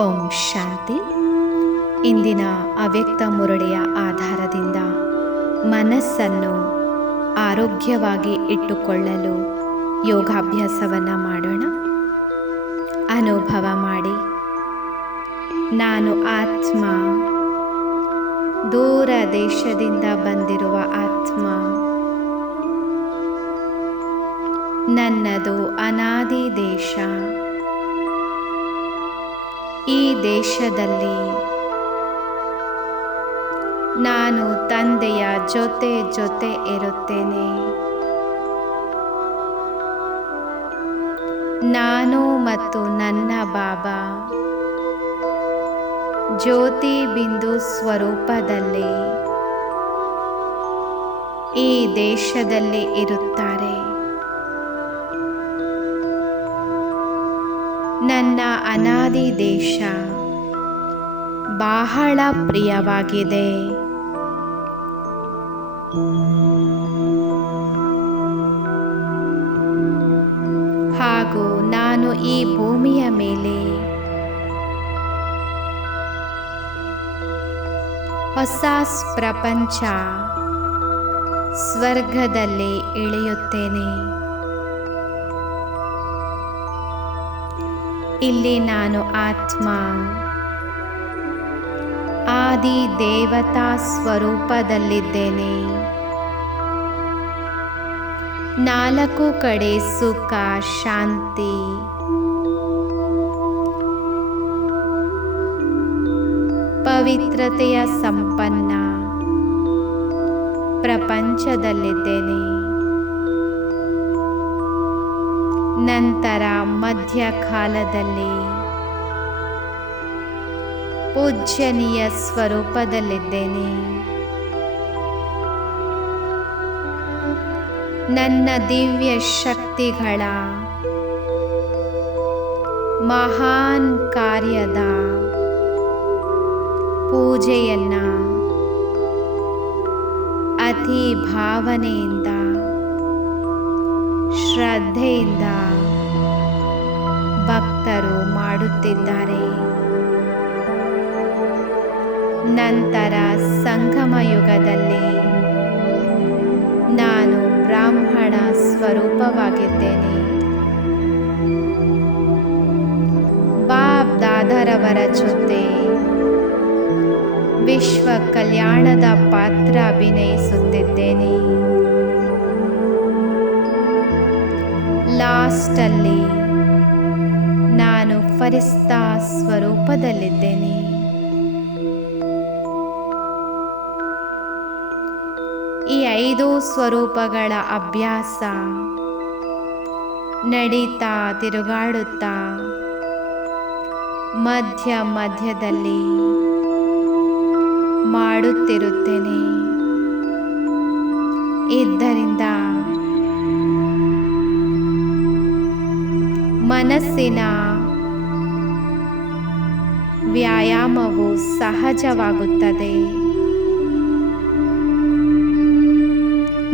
ಓಂ ಶಾಂತಿ. ಇಂದಿನ ಅವ್ಯಕ್ತ ಮುರಳಿಯ ಆಧಾರದಿಂದ ಮನಸ್ಸನ್ನು ಆರೋಗ್ಯವಾಗಿ ಇಟ್ಟುಕೊಳ್ಳಲು ಯೋಗಾಭ್ಯಾಸವನ್ನು ಮಾಡೋಣ. ಅನುಭವ ಮಾಡಿ. ನಾನು ಆತ್ಮ, ದೂರ ದೇಶದಿಂದ ಬಂದಿರುವ ಆತ್ಮ, ನನ್ನದು ಅನಾದಿ ದೇಶ. ಈ ದೇಶದಲ್ಲಿ. ನಾನು ತಂದೆಯ ಜೊತೆ ಜೊತೆ ಇರುತ್ತೇನೆ. ನಾನು ಮತ್ತು ನನ್ನ ಬಾಬಾ. ಜ್ಯೋತಿ ಬಿಂದು ಸ್ವರೂಪದಲ್ಲಿ ಈ ದೇಶದಲ್ಲಿ ಇರುತ್ತಾರೆ ದೇಶ ಬಹಳ ಪ್ರಿಯವಾಗಿದೆ. ಹಾಗೂ ನಾನು ಈ ಭೂಮಿಯ ಮೇಲೆ ಹೊಸ ಪ್ರಪಂಚ ಸ್ವರ್ಗದಲ್ಲಿ ಇಳಿಯುತ್ತೇನೆ. ಇಲ್ಲಿ ನಾನು ಆತ್ಮ. ಆದಿ ದೇವತಾ ಸ್ವರೂಪದಲ್ಲಿದ್ದೇನೆ. ನಾಲ್ಕು ಕಡೆ ಸುಖ ಶಾಂತಿ. ಪವಿತ್ರತೆಯ ಸಂಪನ್ನ ಪ್ರಪಂಚದಲ್ಲಿದ್ದೇನೆ. ನಂತರ ಮಧ್ಯಕಾಲದಲ್ಲಿ ಪೂಜ್ಯನೀಯ ಸ್ವರೂಪದಲ್ಲಿದ್ದೇನೆ. ನನ್ನ ದಿವ್ಯ ಶಕ್ತಿಗಳ ಮಹಾನ್ ಕಾರ್ಯದ ಪೂಜೆಯನ್ನ ಅತಿ ಭಾವನೆಯಿಂದ ಶ್ರದ್ಧೆಯಿಂದ ಮಾಡುತ್ತಿದ್ದಾರೆ ನಂತರ ಸಂಗಮ ಯುಗದಲ್ಲಿ ನಾನು ಬ್ರಾಹ್ಮಣ ಸ್ವರೂಪವಾಗಿದ್ದೇನೆ. ಬಾಬ್ ದಾದರವರ ಜೊತೆ ವಿಶ್ವ ಕಲ್ಯಾಣದ ಪಾತ್ರ ಅಭಿನಯಿಸುತ್ತಿದ್ದೇನೆ. ಲಾಸ್ಟಲ್ಲಿ ನಾನು ಫರಿಸ್ತಾ ಸ್ವರೂಪದಲ್ಲಿದ್ದೇನೆ. ಈ ಐದು ಸ್ವರೂಪಗಳ ಅಭ್ಯಾಸ ನಡೀತಾ ತಿರುಗಾಡುತ್ತಾ ಮಧ್ಯ ಮಧ್ಯದಲ್ಲಿ ಮಾಡುತ್ತಿರುತ್ತೇನೆ. ಇದರಿಂದ ಮನಸ್ಸಿನ ವ್ಯಾಯಾಮವು ಸಹಜವಾಗುತ್ತದೆ.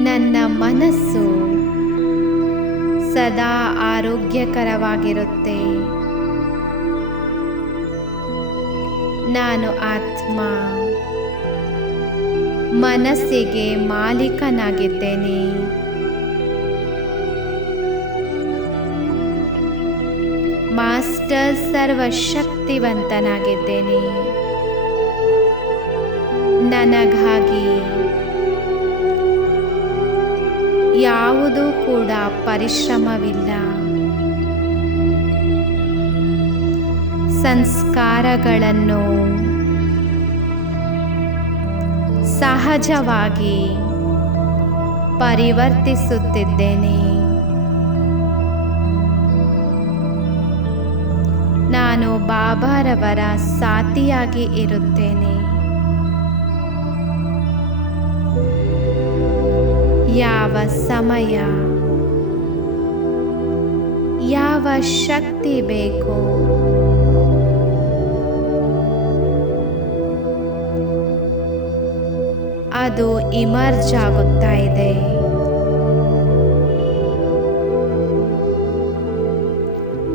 ನನ್ನ ಮನಸ್ಸು ಸದಾ ಆರೋಗ್ಯಕರವಾಗಿರುತ್ತೆ. ನಾನು ಆತ್ಮ. ಮನಸ್ಸಿಗೆ ಮಾಲೀಕನಾಗಿದ್ದೇನೆ. ಮಾಸ್ಟರ್ ಸರ್ವಶಕ್ತಿವಂತನಾಗಿದ್ದೇನೆ ನನಗಾಗಿ ಯಾವುದೂ ಕೂಡ ಪರಿಶ್ರಮವಿಲ್ಲ. ಸಂಸ್ಕಾರಗಳನ್ನು ಸಹಜವಾಗಿ ಪರಿವರ್ತಿಸುತ್ತಿದ್ದೇನೆ. ಬಾಬಾರವರ ಸಾತಿಯಾಗಿ ಇರುತ್ತೇನೆ. ಯಾವ ಸಮಯ ಯಾವ ಶಕ್ತಿ ಬೇಕು ಅದು ಇಮರ್ಜ್ ಆಗುತ್ತಾ ಇದೆ.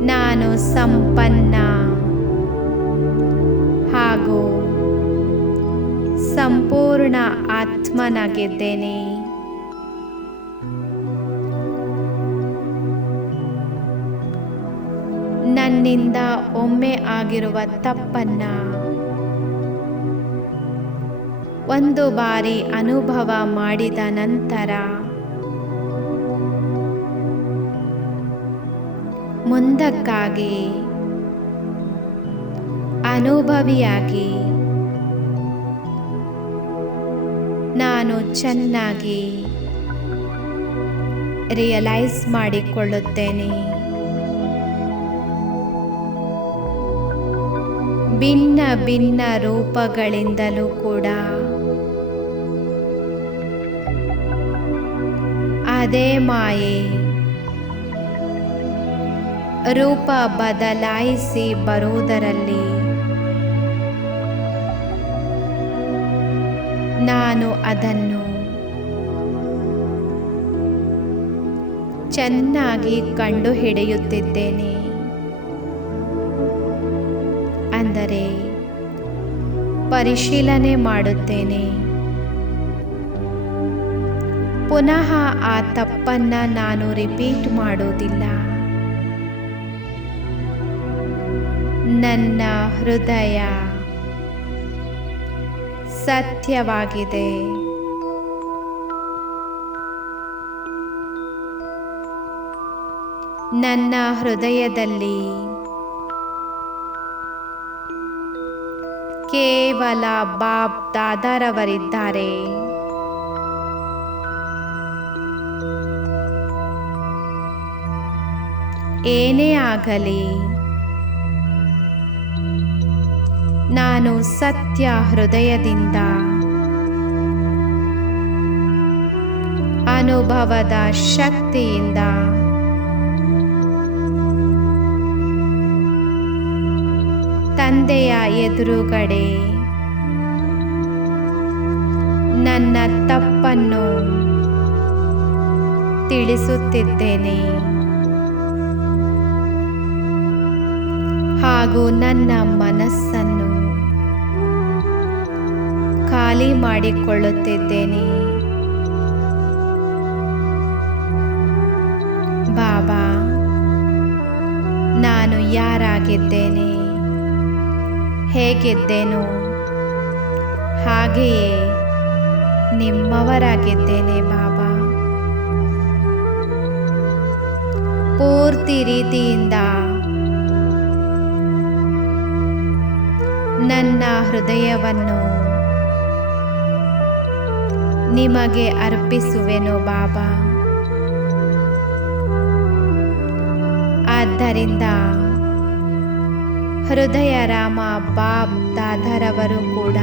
ನಾನು ಸಂಪನ್ನ. ಸಂಪೂರ್ಣ ಆತ್ಮನಾಗಿದ್ದೇನೆ. ನನ್ನಿಂದ ಒಮ್ಮೆ ಆಗಿರುವ ತಪ್ಪನ್ನ ಒಂದು ಬಾರಿ ಅನುಭವ ಮಾಡಿದ ನಂತರ ಮುಂದಕ್ಕಾಗಿ ಅನುಭವಿಯಾಗಿ ನಾನು ಚೆನ್ನಾಗಿ ರಿಯಲೈಸ್ ಮಾಡಿಕೊಳ್ಳುತ್ತೇನೆ. ಭಿನ್ನ ಭಿನ್ನ ರೂಪಗಳಿಂದಲೂ ಕೂಡ. ಅದೇ ಮಾಯೆ. ರೂಪ ಬದಲಾಯಿಸಿ ಬರುವುದರಲ್ಲಿ ನಾನು ಅದನ್ನು ಚೆನ್ನಾಗಿ ಕಂಡುಹಿಡಿಯುತ್ತಿದ್ದೇನೆ. ಅಂದರೆ ಪರಿಶೀಲನೆ ಮಾಡುತ್ತೇನೆ. ಪುನಃ ಆ ತಪ್ಪನ್ನ ನಾನು ರಿಪೀಟ್ ಮಾಡುವುದಿಲ್ಲ. ನನ್ನ ಹೃದಯ ಸತ್ಯವಾಗಿದೆ. ನನ್ನ ಹೃದಯದಲ್ಲಿ ಕೇವಲ ಬಾಬ್ ದಾದಾರವರಿದ್ದಾರೆ. ಏನೇ ಆಗಲಿ ನಾನು ಸತ್ಯ ಹೃದಯದಿಂದ. ಅನುಭವದ ಶಕ್ತಿಯಿಂದ. ತಂದೆಯ ಎದುರುಗಡೆ. ನನ್ನ ತಪ್ಪನ್ನು ತಿಳಿಸುತ್ತಿದ್ದೇನೆ. ಹಾಗೂ ನನ್ನ ಮನಸ್ಸನ್ನು ಖಾಲಿ ಮಾಡಿಕೊಳ್ಳುತ್ತಿದ್ದೇನೆ. ಬಾಬಾ ನಾನು ಯಾರಾಗಿದ್ದೇನೆ? ಹೇಗಿದ್ದೇನೋ? ಹಾಗೆಯೇ ನಿಮ್ಮವರಾಗಿದ್ದೇನೆ ಬಾಬಾ. ಪೂರ್ತಿ ರೀತಿಯಿಂದ ನನ್ನ ಹೃದಯವನ್ನು ನಿಮಗೆ ಅರ್ಪಿಸುವೆನು ಬಾಬಾ. ಆದ್ದರಿಂದ ಹೃದಯ ರಾಮ ಬಾಬ್ ದಾದರವರು ಕೂಡ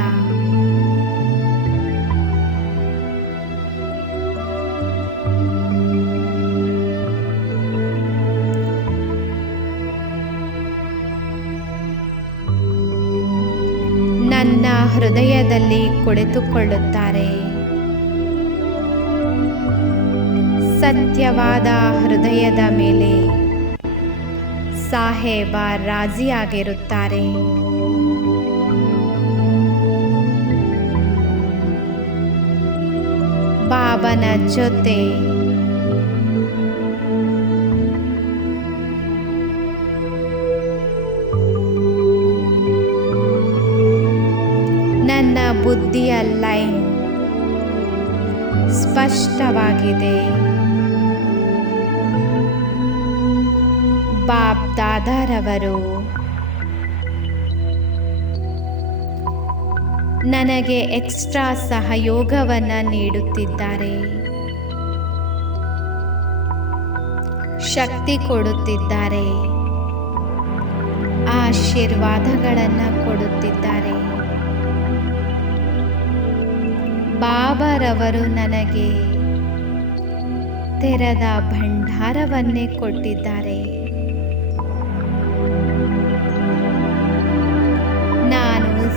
ನನ್ನ ಹೃದಯದಲ್ಲಿ ಕುಳಿತುಕೊಳ್ಳುತ್ತಾರೆ. ಸತ್ಯವಾದ ಹೃದಯದ ಮೇಲೆ ಸಾಹೇಬ ರಾಜಿಯಾಗಿರುತ್ತಾರೆ. ಬಾಬನ ಜೊತೆ ನನ್ನ ಬುದ್ಧಿಯ ಲೈನ್ ಸ್ಪಷ್ಟವಾಗಿದೆ. ಬಾಬ್ ದಾದಾರವರು ನನಗೆ ಎಕ್ಸ್ಟ್ರಾ ಸಹಯೋಗವನ್ನು ನೀಡುತ್ತಿದ್ದಾರೆ. ಶಕ್ತಿ ಕೊಡುತ್ತಿದ್ದಾರೆ. ಆಶೀರ್ವಾದಗಳನ್ನು ಕೊಡುತ್ತಿದ್ದಾರೆ. ಬಾಬಾರವರು ನನಗೆ ತೆರೆದ ಭಂಡಾರವನ್ನೇ ಕೊಟ್ಟಿದ್ದಾರೆ.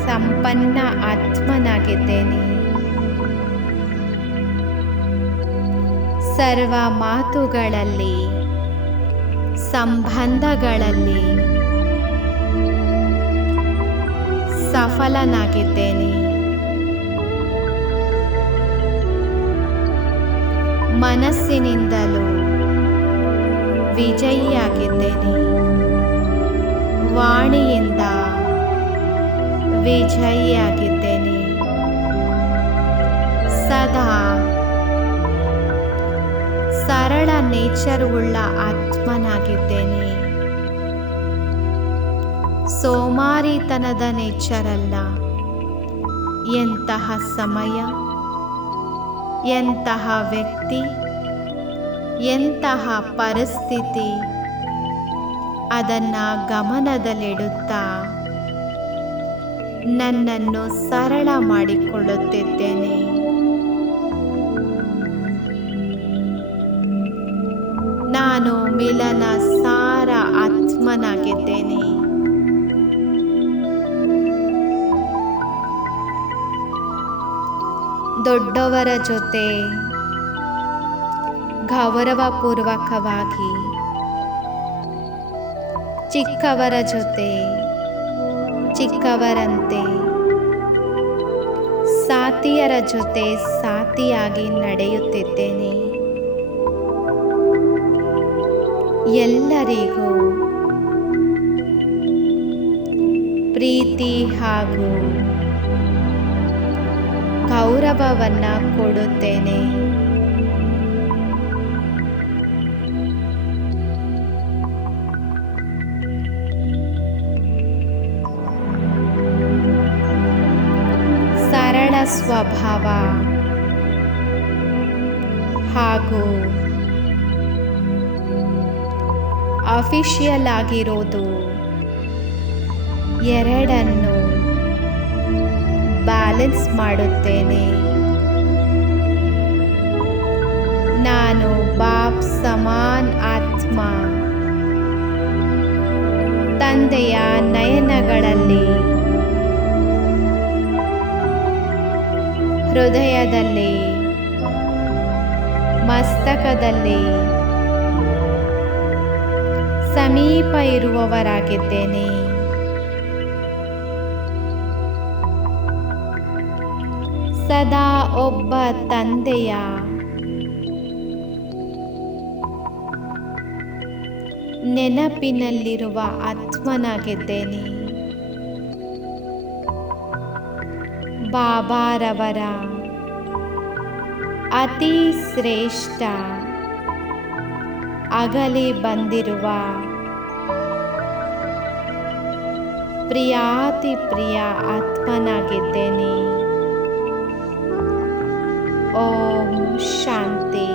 ಸಂಪನ್ನ ಆತ್ಮನಾಗಿದ್ದೇನೆ. ಸರ್ವ ಮಾತುಗಳಲ್ಲಿ ಸಂಬಂಧಗಳಲ್ಲಿ ಸಫಲನಾಗಿದ್ದೇನೆ. ಮನಸ್ಸಿನಿಂದಲೂ ವಿಜಯಿಯಾಗಿದ್ದೇನೆ. ವಾಣಿಯಿಂದ ವಿಜಯಿಯಾಗಿದ್ದೇನೆ. ಸದಾ ಸರಳ ನೇಚರ್ ಉಳ್ಳ ಆತ್ಮನಾಗಿದ್ದೇನೆ. ಸೋಮಾರಿತನದ ನೇಚರ್ ಅಲ್ಲ ಎಂತಹ ಸಮಯ, ಎಂತಹ ವ್ಯಕ್ತಿ, ಎಂತಹ ಪರಿಸ್ಥಿತಿ ಅದನ್ನು ಗಮನದಲ್ಲಿಡುತ್ತಾ ನನ್ನನ್ನು ಸರಳ ಮಾಡಿಕೊಳ್ಳುತ್ತಿದ್ದೇನೆ. ನಾನು ಮಿಲನ ಸಾರ ಆತ್ಮನಾಗಿದ್ದೇನೆ. ದೊಡ್ಡವರ ಜೊತೆ ಗೌರವಪೂರ್ವಕವಾಗಿ ಚಿಕ್ಕವರ ಜೊತೆ ಚಿಕ್ಕವರಂತೆ. ಸಾತಿಯರ ಜೊತೆ ಸಾತಿಯಾಗಿ ನಡೆಯುತ್ತಿದ್ದೇನೆ. ಎಲ್ಲರಿಗೂ ಪ್ರೀತಿ ಹಾಗೂ ಗೌರವವನ್ನು ಕೊಡುತ್ತೇನೆ. ಸ್ವಭಾವ ಹಾಗೂ ಅಫಿಷಿಯಲ್ ಆಗಿರೋದು ಎರಡನ್ನು ಬ್ಯಾಲೆನ್ಸ್ ಮಾಡುತ್ತೇನೆ. ನಾನು ಬಾಪ್ ಸಮಾನ್ ಆತ್ಮ. ತಂದೆಯ ನಯನಗಳಲ್ಲಿ ಹೃದಯದಲ್ಲಿ ಮಸ್ತಕದಲ್ಲಿ ಸಮೀಪ ಇರುವವರಾಗಿದ್ದೇನೆ. ಸದಾ ಒಬ್ಬ ತಂದೆಯ ನೆನಪಿನಲ್ಲಿರುವ ಆತ್ಮನಾಗಿದ್ದೇನೆ. ಬಾಬಾರವರ. ಅತಿ ಶ್ರೇಷ್ಠ. ಅಗಲಿ ಬಂದಿರುವ. ಪ್ರಿಯಾತಿ ಪ್ರಿಯ ಆತ್ಮನಾಗಿದ್ದೇನೆ. ಓಂ ಶಾಂತಿ.